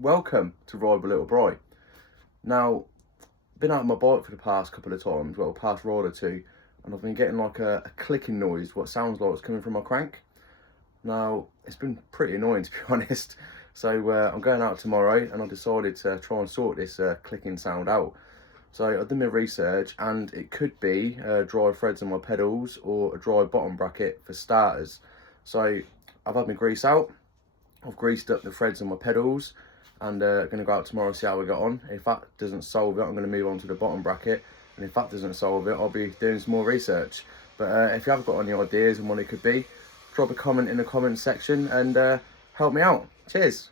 welcome to Ride with Little Bry. Now, been out on my bike for the past couple of times, well, past ride or two, and I've been getting like a clicking noise, what sounds like it's coming from my crank. Now, it's been pretty annoying to be honest. So I'm going out tomorrow and I decided to try and sort this clicking sound out. So I did my research and it could be dry threads on my pedals or a dry bottom bracket for starters. So I've had my grease out, I've greased up the threads on my pedals and going to go out tomorrow and see how we got on. If that doesn't solve it, I'm going to move on to the bottom bracket, and if that doesn't solve it, I'll be doing some more research. But if you have got any ideas on what it could be, drop a comment in the comment section and help me out. Cheers.